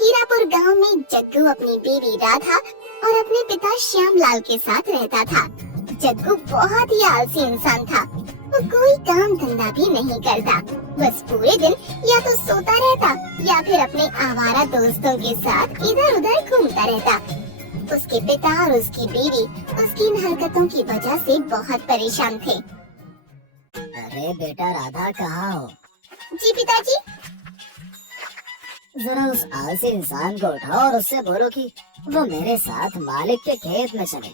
हीरापुर गांव में जग्गू अपनी बीवी राधा और अपने पिता श्यामलाल के साथ रहता था। जग्गू बहुत ही आलसी इंसान था। वो कोई काम धंधा भी नहीं करता, बस पूरे दिन या तो सोता रहता या फिर अपने आवारा दोस्तों के साथ इधर उधर घूमता रहता। उसके पिता और उसकी बीवी उसकी इन हरकतों की वजह से बहुत परेशान थे। अरे बेटा राधा कहाँ हो? जी पिताजी। जरा उस आलसी इंसान को उठाओ और उससे बोलो कि वो मेरे साथ मालिक के खेत में चले।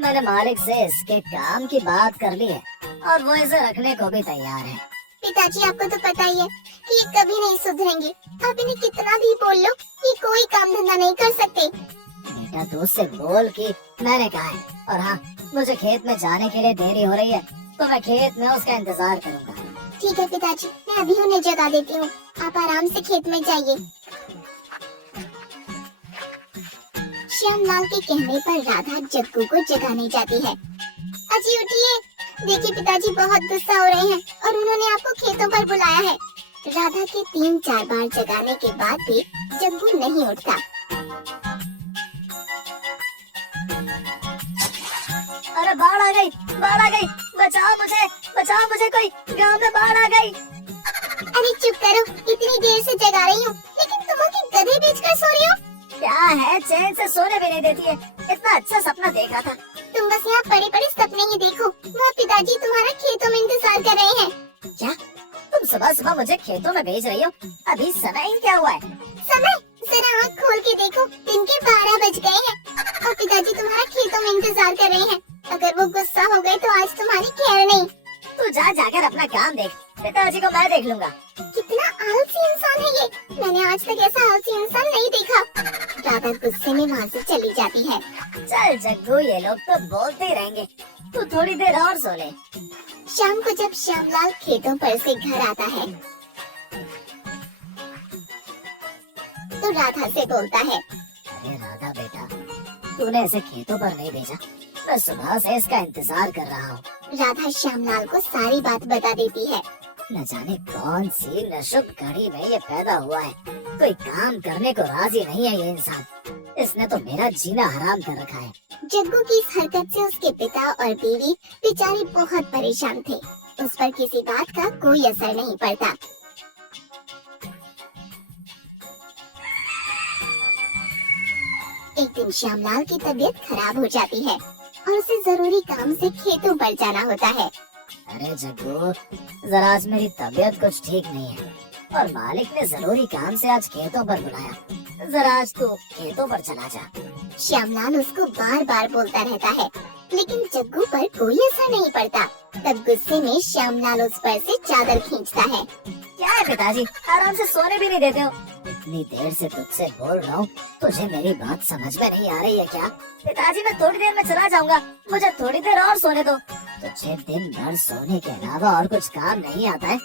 मैंने मालिक से इसके काम की बात कर ली है और वो इसे रखने को भी तैयार है। पिताजी आपको तो पता ही है कि ये कभी नहीं सुधरेंगे। आप इन्हें कितना भी बोल लो, ये कोई काम धंधा नहीं कर सकते। बेटा तू उससे बोल कि मैंने कहा है। और हाँ, मुझे खेत में जाने के लिए देरी हो रही है तो मैं खेत में उसका इंतजार करूँगा। ठीक है पिताजी, मैं अभी उन्हें जगा देती हूँ, आप आराम से खेत में जाइए। श्यामलाल के कहने पर राधा जग्गू को जगाने जाती है। अजी उठिए, देखिए पिताजी बहुत गुस्सा हो रहे हैं और उन्होंने आपको खेतों पर बुलाया है। राधा के 3-4 बार जगाने के बाद भी जग्गू नहीं उठता। अरे बाढ़ आ गई, बाढ़ आ गई, बचाओ मुझे कोई, गांव में बाढ़ आ गई। अरे चुप करो, इतनी देर से जगा रही हूँ, लेकिन तुम की गधे बेचकर सो रही हो। क्या है, चैन से सोने भी नहीं देती है। इतना अच्छा सपना देखा था। तुम बस यहाँ बड़े बड़े सपने ही देखो, वहाँ पिताजी तुम्हारा खेतों में इंतजार कर रहे हैं। क्या तुम सुबह सुबह मुझे खेतों में भेज रही हो? अभी समय ही क्या हुआ है? समय? जरा आँख खोल के देखो, दिन के 12 बज गए हैं और पिताजी तुम्हारा खेतों में इंतजार कर रहे हैं। अगर वो गुस्सा हो गए तो आज तुम्हारी खैर नहीं। तू जाकर अपना काम देख, पिताजी को मैं देख लूंगा। कितना आलसी इंसान है ये, मैंने आज तक ऐसा आलसी इंसान नहीं देखा। राधा गुस्से में वहाँ से चली जाती है। चल जग्गू, ये लोग तो बोलते ही रहेंगे, तू थोड़ी देर और सो ले। शाम को जब श्यामलाल खेतों पर से घर आता है तो राधा से बोलता है, अरे राधा बेटा, तूने इसे खेतों पर नहीं भेजा, मैं सुबह से इसका इंतजार कर रहा हूँ। राधा श्यामलाल को सारी बात बता देती है। न जाने कौन सी नशुभ घड़ी में ये पैदा हुआ है, कोई काम करने को राजी नहीं है ये इंसान। इसने तो मेरा जीना हराम कर रखा है। जग्गू की इस हरकत से उसके पिता और बीवी बेचारे बहुत परेशान थे। उस पर किसी बात का कोई असर नहीं पड़ता। एक दिन श्यामलाल की तबीयत खराब हो जाती है और उसे जरूरी काम से खेतों पर जाना होता है। अरे जग्गू, जरा आज मेरी तबीयत कुछ ठीक नहीं है और मालिक ने जरूरी काम से आज खेतों पर बुलाया। जरा आज तू खेतों पर चला जा। श्यामलाल उसको बार बार बोलता रहता है, लेकिन जग्गू पर कोई असर नहीं पड़ता। तब गुस्से में श्यामलाल उस पर से चादर खींचता है। क्या है पिताजी, आराम से सोने भी नहीं देते हो? इतनी देर से तुझसे बोल रहा हूँ, तुझे मेरी बात समझ में नहीं आ रही है क्या? पिताजी मैं थोड़ी देर में चला जाऊंगा, मुझे थोड़ी देर और सोने दो। तुझे दिन भर सोने के अलावा और कुछ काम नहीं आता है?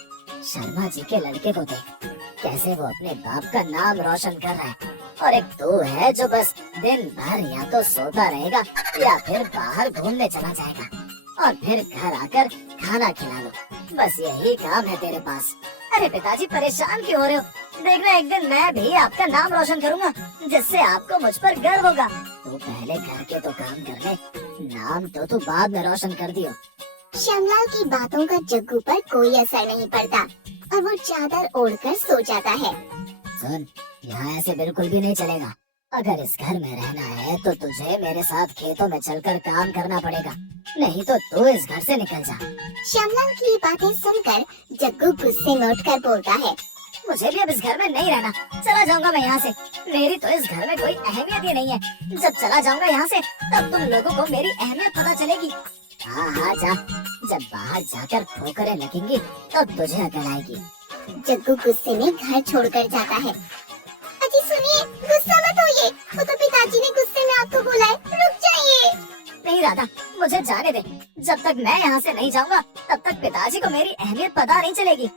शर्मा जी के लड़के को देख, कैसे वो अपने बाप का नाम रोशन कर रहा है, और एक तू है जो बस दिन भर या तो सोता रहेगा या फिर बाहर घूमने चला जाएगा और फिर घर आकर खाना खिला लो। बस यही काम है तेरे पास। अरे पिताजी परेशान क्यों हो रहे हो? देखना एक दिन मैं भी आपका नाम रोशन करूंगा, जिससे आपको मुझ पर गर्व होगा। तू पहले घर के तो काम कर ले, नाम तो तू बाद में रोशन कर दियो। श्यामलाल की बातों का जग्गू पर कोई असर नहीं पड़ता और वो चादर ओढ़कर सो जाता है। सुन, यहाँ ऐसे बिल्कुल भी नहीं चलेगा। अगर इस घर में रहना है तो तुझे मेरे साथ खेतों में चलकर काम करना पड़ेगा, नहीं तो तू इस घर से निकल जा। श्यामलाल की ये बातें सुनकर जग्गू गुस्से में उठकर बोलता है, मुझे भी अब इस घर में नहीं रहना, चला जाऊंगा मैं यहाँ से। मेरी तो इस घर में कोई अहमियत ही नहीं है। जब चला जाऊंगा यहाँ से तब तुम लोगों को मेरी अहमियत पता चलेगी। हाँ हाँ जा, जब बाहर जाकर ठोकरें लगेंगी तब तुझे अकल आएगी। जग्गू गुस्से में घर छोड़कर जाता है। अजी सुनिए, गुस्सा मत होइए, वो तो पिताजी ने गुस्से में आपको बोला है, रुक जाइए। नहीं राधा, मुझे जाने दे। जब तक मैं यहाँ से नहीं जाऊंगा तब तक पिताजी को मेरी अहमियत पता नहीं चलेगी।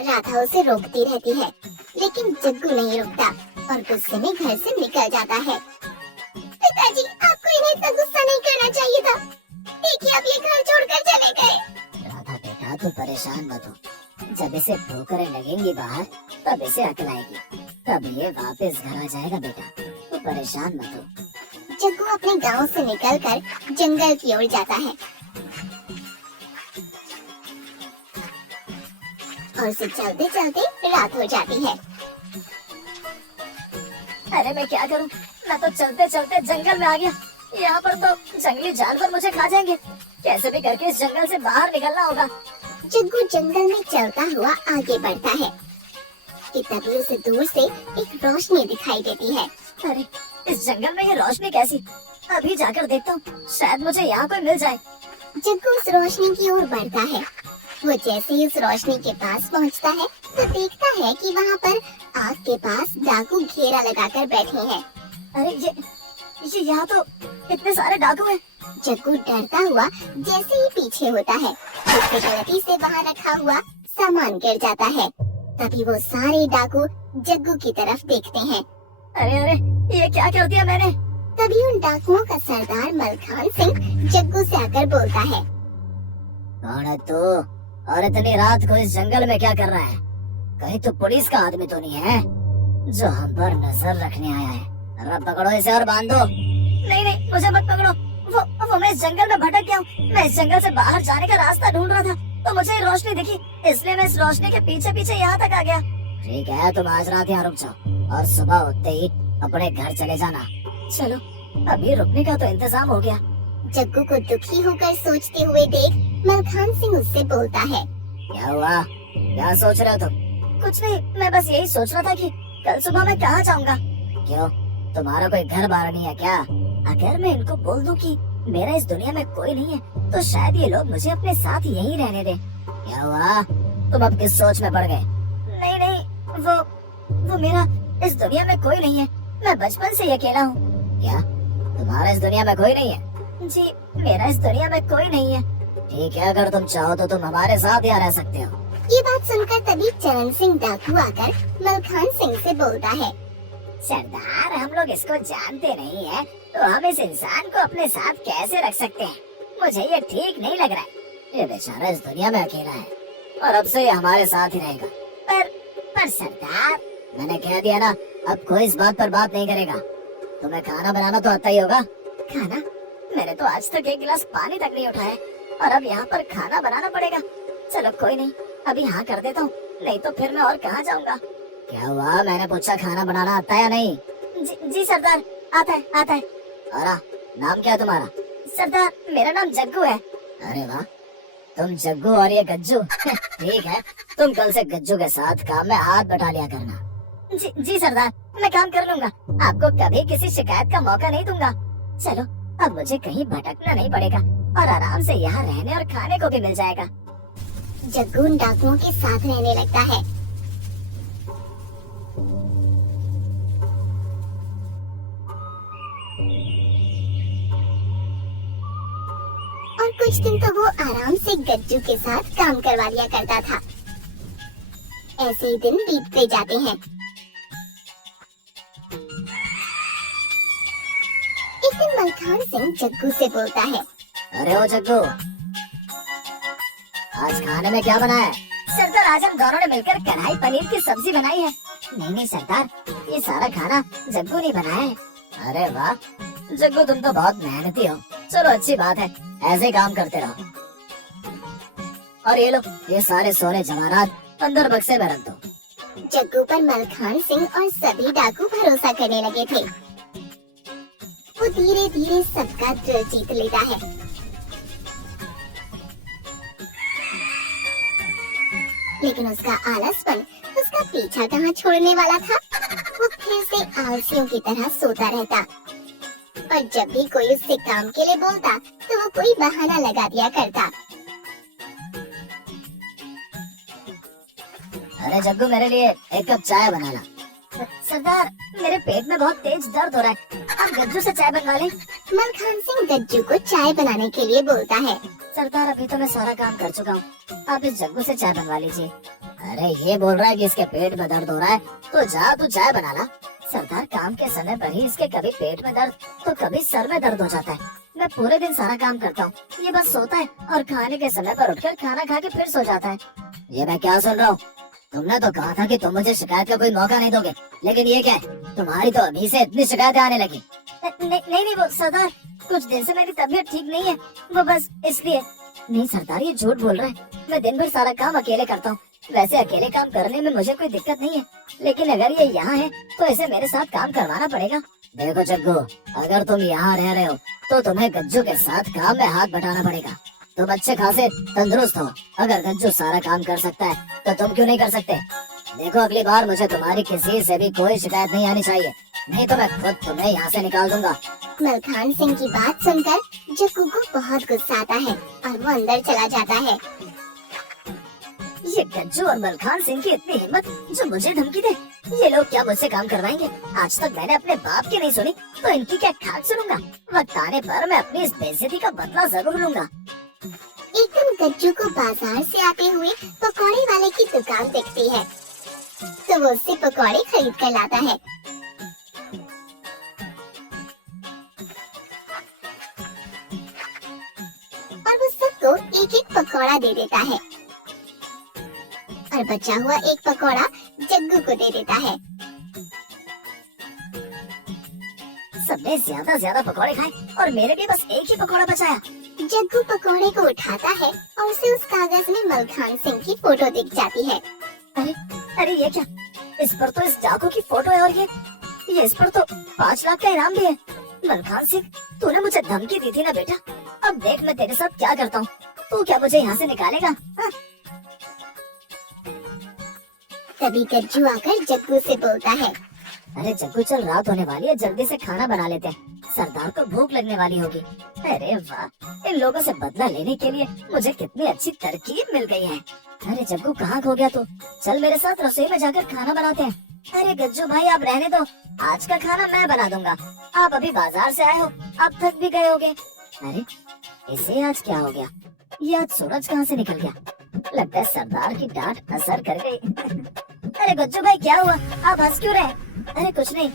राधा उसे रोकती रहती है, लेकिन जग्गू नहीं रुकता और गुस्से में घर से निकल जाता है। पिताजी, आपको इन्हें इतना गुस्सा नहीं करना चाहिए था। देखिए अब ये घर छोड़कर चले गए। राधा बेटा, तू परेशान मत हो, जब इसे ठोकरें लगेंगी बाहर तब इसे अकल आएगी। तब ये वापस घर आ जाएगा बेटा, तू परेशान मत हो। जग्गू अपने गांव से निकलकर जंगल की ओर जाता है और उसे चलते चलते रात हो जाती है। अरे मैं क्या करूं, मैं तो चलते चलते जंगल में आ गया। यहाँ पर तो जंगली जानवर मुझे खा जाएंगे। कैसे भी करके इस जंगल से बाहर निकलना होगा। जग्गू जंगल में चलता हुआ आगे बढ़ता है कि तभी उसे दूर से एक रोशनी दिखाई देती है। अरे इस जंगल में ये रोशनी कैसी? अभी जाकर देखता हूँ, शायद मुझे यहाँ कोई मिल जाए। जग्गू उस रोशनी की ओर बढ़ता है। वो जैसे ही उस रोशनी के पास पहुँचता है तो देखता है कि वहाँ पर आग के पास डाकू घेरा लगाकर बैठे हैं। अरे ये यहाँ तो इतने सारे डाकू हैं। जग्गू डरता हुआ जैसे ही पीछे होता है, उससे गलती से वहाँ रखा हुआ सामान गिर जाता है। तभी वो सारे डाकू जग्गू की तरफ देखते हैं। अरे अरे ये क्या कर दिया मैंने? तभी उन डाकुओं का सरदार मलखान सिंह जग्गू से आकर बोलता है, कौन है तू और इतनी रात को इस जंगल में क्या कर रहा है? कहीं तो पुलिस का आदमी तो नहीं है जो हम पर नजर रखने आया है? अरे पकड़ो इसे और बांध दो। नहीं नहीं मुझे मत पकड़ो। वो मैं इस जंगल में भटक गया हूँ। मैं इस जंगल से बाहर जाने का रास्ता ढूंढ रहा था तो मुझे ये रोशनी दिखी, इसलिए मैं इस रोशनी के पीछे पीछे यहाँ तक आ गया। ठीक है, तुम आज रात यहाँ रुक जाओ और सुबह उठते ही अपने घर चले जाना। चलो, अभी रुकने का तो इंतजाम हो गया। जग्गू को दुखी होकर सोचते हुए देख मलखान सिंह उससे बोलता है, क्या हुआ? क्या सोच रहे हो तुम? कुछ नहीं, मैं बस यही सोच रहा था कि कल सुबह मैं कहाँ जाऊंगा। क्यों, तुम्हारा कोई घर बार नहीं है क्या? अगर मैं इनको बोल दूं कि मेरा इस दुनिया में कोई नहीं है तो शायद ये लोग मुझे अपने साथ यहीं रहने दें। क्या हुआ, तुम अब किस सोच में पड़ गए? नहीं नहीं, वो मेरा इस दुनिया में कोई नहीं है। मैं बचपन से अकेला हूँ। क्या तुम्हारा इस दुनिया में कोई नहीं है? जी, मेरा इस दुनिया में कोई नहीं है। ठीक है, अगर तुम चाहो तो तुम हमारे साथ यहाँ रह सकते हो। ये बात सुनकर तभी चरण सिंह डाकू आकर मलखान सिंह से बोलता है, सरदार, हम लोग इसको जानते नहीं है तो हम इस इंसान को अपने साथ कैसे रख सकते हैं? मुझे ये ठीक नहीं लग रहा है। ये बेचारा इस दुनिया में अकेला है और अब से ये हमारे साथ ही रहेगा। पर सरदार, मैंने कह दिया ना, अब कोई इस बात पर बात नहीं करेगा। तुम्हें खाना बनाना तो आता ही होगा। खाना? मैंने तो आज तक एक गिलास पानी तक नहीं उठाया और अब यहाँ पर खाना बनाना पड़ेगा। चलो कोई नहीं, अभी हाँ कर देता हूँ, नहीं तो फिर मैं और कहाँ जाऊँगा। क्या हुआ, मैंने पूछा खाना बनाना आता है या नहीं? जी सरदार, आता है। और नाम क्या है तुम्हारा? सरदार, मेरा नाम जग्गू है। अरे वाह, तुम जग्गू और ये गज्जू। ठीक है, तुम कल से गज्जू के साथ काम में हाथ बटा लिया करना। जी सरदार, मैं काम कर लूंगा। आपको कभी किसी शिकायत का मौका नहीं दूंगा। चलो, अब मुझे कहीं भटकना नहीं पड़ेगा और आराम से यहाँ रहने और खाने को भी मिल जाएगा। जग्गू उन डाकुओं के साथ रहने लगता है। और कुछ दिन तो वो आराम से गज्जू के साथ काम करवा लिया करता था। ऐसे ही दिन बीतते जाते हैं। एक दिन मलखान सिंह जग्गू से बोलता है, अरे ओ जग्गू, आज खाने में क्या बना है? सरदार, आज हम दोनों ने मिलकर कढ़ाई पनीर की सब्जी बनाई है। नहीं सरदार, ये सारा खाना जग्गू ने बनाया है। अरे वाह जग्गू, तुम तो बहुत मेहनती हो। चलो अच्छी बात है, ऐसे काम करते रहो। और ये लो, ये सारे सोने जवाहरात अंदर बक्से में रख दो। जग्गू पर मलखान सिंह और सभी डाकू भरोसा करने लगे थे। वो धीरे धीरे सबका दिल जीत लेता है। लेकिन उसका आलसपन उसका पीछा कहाँ छोड़ने वाला था। वो फिर से आलसियों की तरह सोता रहता और जब भी कोई उससे काम के लिए बोलता तो वो कोई बहाना लगा दिया करता। अरे जग्गू, मेरे लिए एक कप चाय बना ला। सरदार, मेरे पेट में बहुत तेज दर्द हो रहा है, आप गज्जू से चाय बनवा लें। मलखान सिंह गज्जू को चाय बनाने के लिए बोलता है। सरदार, अभी तो मैं सारा काम कर चुका हूँ, आप इस जग्गू से चाय बनवा लीजिए। अरे ये बोल रहा है कि इसके पेट में दर्द हो रहा है तो जा तू चाय बना ला। सरदार, काम के समय पर ही इसके कभी पेट में दर्द तो कभी सर में दर्द हो जाता है। मैं पूरे दिन सारा काम करता हूँ, ये बस सोता है और खाने के समय पर उठकर खाना खा के फिर सो जाता है। ये मैं क्या सुन रहा हूँ? तुमने तो कहा था कि तुम मुझे शिकायत का कोई मौका नहीं दोगे, लेकिन ये क्या है, तुम्हारी तो अभी से इतनी शिकायतें आने लगी। नहीं वो सरदार, कुछ दिन से मेरी तबीयत ठीक नहीं है, वो बस इसलिए। नहीं सरदार, ये झूठ बोल रहा है, मैं दिन भर सारा काम अकेले करता हूँ। वैसे अकेले काम करने में मुझे कोई दिक्कत नहीं है, लेकिन अगर ये यहाँ है तो इसे मेरे साथ काम करवाना पड़ेगा। देखो जग्गू, अगर तुम यहाँ रह रहे हो तो तुम्हें गज्जू के साथ काम में हाथ बटाना पड़ेगा। तुम अच्छे खासे तंदुरुस्त हो, अगर गज्जू सारा काम कर सकता है तो तुम क्यों नहीं कर सकते? देखो अगली बार मुझे तुम्हारी किसी से भी कोई शिकायत नहीं आनी चाहिए, नहीं तो मैं खुद तुम्हें यहाँ से निकाल दूंगा। मलखान सिंह की बात सुनकर जग्गू को बहुत गुस्सा आता है और वो अंदर चला जाता है। ये गज्जू और मलखान सिंह की इतनी हिम्मत जो मुझे धमकी दे, ये लोग क्या मुझसे काम करवाएंगे? आज तक मैंने अपने बाप की नहीं सुनी तो इनकी क्या खाक सुनूंगा? वक्त आने पर मैं अपनी इस बेइज्जती का बदला जरूर लूंगा। एकदम गज्जू को बाजार से आते हुए पकौड़े वाले की दुकान दिखती है, तो वो उससे पकौड़े खरीद कर लाता है। और वो सबको एक एक पकौड़ा दे देता है और बचा हुआ एक पकौड़ा जग्गू को दे देता है। सबने ज्यादा पकौड़े खाए और मेरे भी बस एक ही पकौड़ा बचाया। जग्गू पकौड़े को उठाता है और उसे उस कागज में मलखान सिंह की फोटो दिख जाती है। अरे ये क्या, इस पर तो इस डाकू की फोटो है और ये इस पर तो 5 लाख का इनाम भी है। मलखान सिंह, तूने मुझे धमकी दी थी ना बेटा, अब देख मैं तेरे साथ क्या करता हूँ। तू क्या मुझे यहाँ से निकालेगा? हाँ? तभी गज्जू आकर जग्गू से बोलता है, अरे जग्गू चल, रात होने वाली है, जल्दी से खाना बना लेते हैं, सरदार को भूख लगने वाली होगी। अरे वाह, इन लोगों से बदला लेने के लिए मुझे कितनी अच्छी तरकीब मिल गई है। अरे जग्गू कहाँ खो गया तू? चल मेरे साथ रसोई में जाकर खाना बनाते हैं। अरे गज्जू भाई आप रहने दो, आज का खाना मैं बना दूंगा। आप अभी बाजार से आए हो, आप थक भी गए होगे। अरे इसे आज क्या हो गया? ये आज सूरज कहाँ से निकल गया? लगता है सरदार की डांट असर कर गई। अरे गज्जू भाई क्या हुआ, आप हंस क्यों रहे? अरे कुछ नहीं,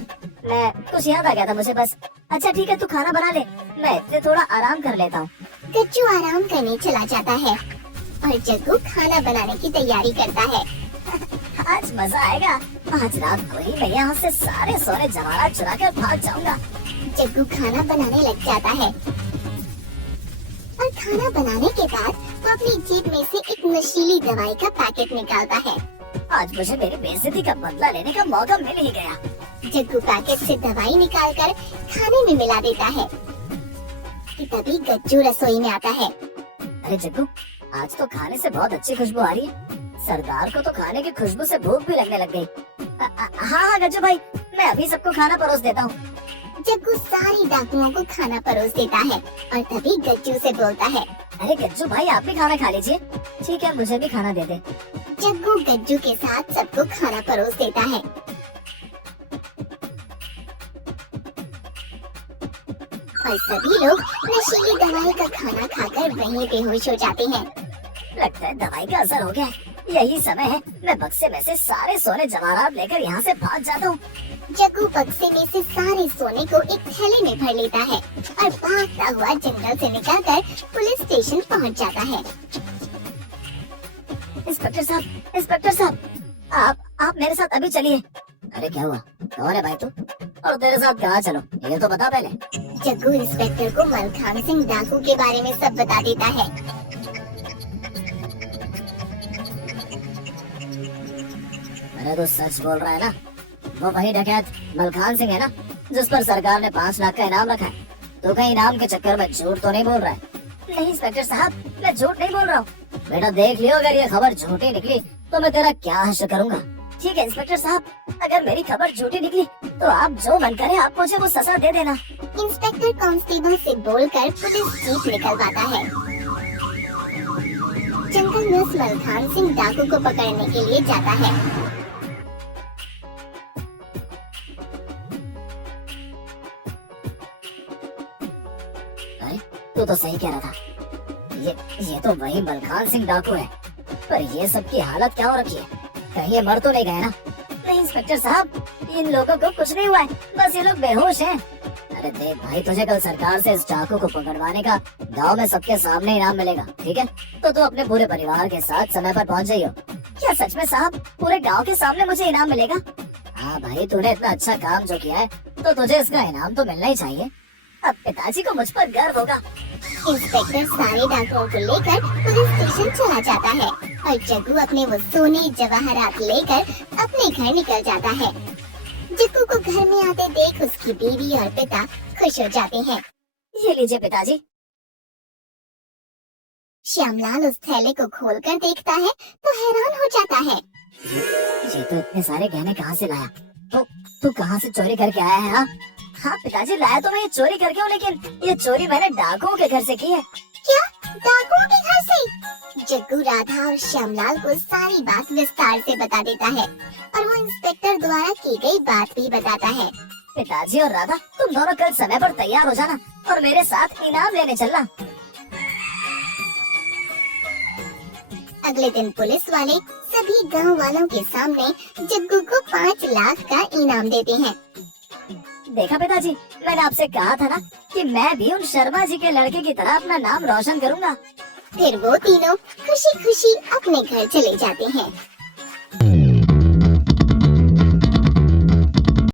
मैं कुछ याद आ गया था मुझे बस। अच्छा ठीक है, तू खाना बना ले, मैं इससे थोड़ा आराम कर लेता हूँ। गज्जू आराम करने चला जाता है और जग्गू खाना बनाने की तैयारी करता है। आज मजा आएगा, आज रात को ही मैं यहाँ से सारे सोने जवाहरात चुरा कर भाग जाऊंगा। जग्गू खाना बनाने लग जाता है और खाना बनाने के बाद वो अपनी जेब में से एक नशीली दवाई का पैकेट निकालता है। आज मुझे मेरी बेइज्जती का बदला लेने का मौका मिल ही गया। जग्गू पैकेट से दवाई निकालकर खाने में मिला देता है कि तभी गज्जू रसोई में आता है। अरे जग्गू, आज तो खाने से बहुत अच्छी खुशबू आ रही है। सरदार को तो खाने की खुशबू से भूख भी लगने लग गई। हाँ गज्जू भाई, मैं अभी सबको खाना परोस देता हूँ। जग्गू सारी डाकुओं को खाना परोस देता है और तभी गज्जू से बोलता है, अरे गज्जू भाई आप भी खाना खा लीजिए। ठीक है, मुझे भी खाना दे दे। जग्गू गज्जू के साथ सबको खाना परोस देता है। और सभी लोग नशीली दवाई का खाना खाकर वहीं बेहोश हो जाते हैं। लगता है दवाई का असर हो गया है। यही समय है, मैं बक्से में से सारे सोने जवाहरात लेकर यहाँ से भाग जाता हूँ। जग्गू बक्से में से सारे सोने को एक थैले में भर लेता है और भागता हुआ जंगल से निकलकर पुलिस स्टेशन पहुँच जाता है। इंस्पेक्टर साहब, आप मेरे साथ अभी चलिए। अरे क्या हुआ, कौन है भाई तू, और तेरे साथ कहाँ चलो, ये तो बता पहले। जग्गू इंस्पेक्टर को मलखान सिंह डाकू के बारे में सब बता देता है। अरे तो सच बोल रहा है ना? वो वही डकैत मलखान सिंह है ना, जिस पर सरकार ने 5 लाख का इनाम रखा है? तो कहीं इनाम के चक्कर में झूठ तो नहीं बोल रहा है? नहीं इंस्पेक्टर साहब, मैं झूठ नहीं बोल रहा हूँ। बेटा देख लियो, अगर ये खबर झूठी निकली तो मैं तेरा क्या हश्र करूंगा। ठीक है इंस्पेक्टर साहब, अगर मेरी खबर झूठी निकली तो आप जो मन करे आप मुझे वो सजा दे देना। इंस्पेक्टर कांस्टेबल से बोलकर पुलिस जीप निकलवाता है। जंगल में उस मलखान सिंह डाकू को पकड़ने के लिए जाता है। अरे तू तो सही कह रहा था, ये तो वही मलखान सिंह डाकू है, पर ये सब की हालत क्या हो रखी है? कहीं ये मर तो नहीं गए ना? नहीं इंस्पेक्टर साहब, इन लोगों को कुछ नहीं हुआ है, बस ये लोग बेहोश हैं। अरे देख भाई, तुझे कल सरकार से इस डाकू को पकड़वाने का गांव में सबके सामने इनाम मिलेगा, ठीक है? तो तू अपने पूरे परिवार के साथ समय पर पहुंच जाइयो। क्या सच में साहब पूरे गांव के सामने मुझे इनाम मिलेगा? हाँ भाई, तूने इतना अच्छा काम जो किया है तो तुझे इसका इनाम तो मिलना ही चाहिए। अब पिताजी को मुझ पर गर्व होगा। इंस्पेक्टर सारे डाकुओं को लेकर पुलिस स्टेशन चला जाता है और जग्गू अपने वो सोने जवाहरात लेकर अपने घर निकल जाता है। जग्गू को घर में आते देख उसकी बीवी और पिता खुश हो जाते हैं। ये लीजिए पिताजी। श्यामलाल उस थैले को खोलकर देखता है तो हैरान हो जाता है। ये तो इतने सारे गहने कहाँ से लाया? तो तू कहाँ से चोरी करके आया है? हाँ पिताजी, लाया तो मैं ये चोरी करके हूँ, लेकिन ये चोरी मैंने डाकुओं के घर से की है। क्या? डाकुओं के घर से? जग्गू राधा और श्यामलाल को सारी बात विस्तार से बता देता है और वो इंस्पेक्टर द्वारा की गई बात भी बताता है। पिताजी और राधा, तुम दोनों कल समय पर तैयार हो जाना और मेरे साथ इनाम लेने चलना। अगले दिन पुलिस वाले सभी गांव वालों के सामने जग्गू को 5 लाख का इनाम देते हैं। देखा पिताजी, मैंने आपसे कहा था ना कि मैं भी उन शर्मा जी के लड़के की तरह अपना नाम रोशन करूंगा। फिर वो तीनों खुशी खुशी अपने घर चले जाते हैं।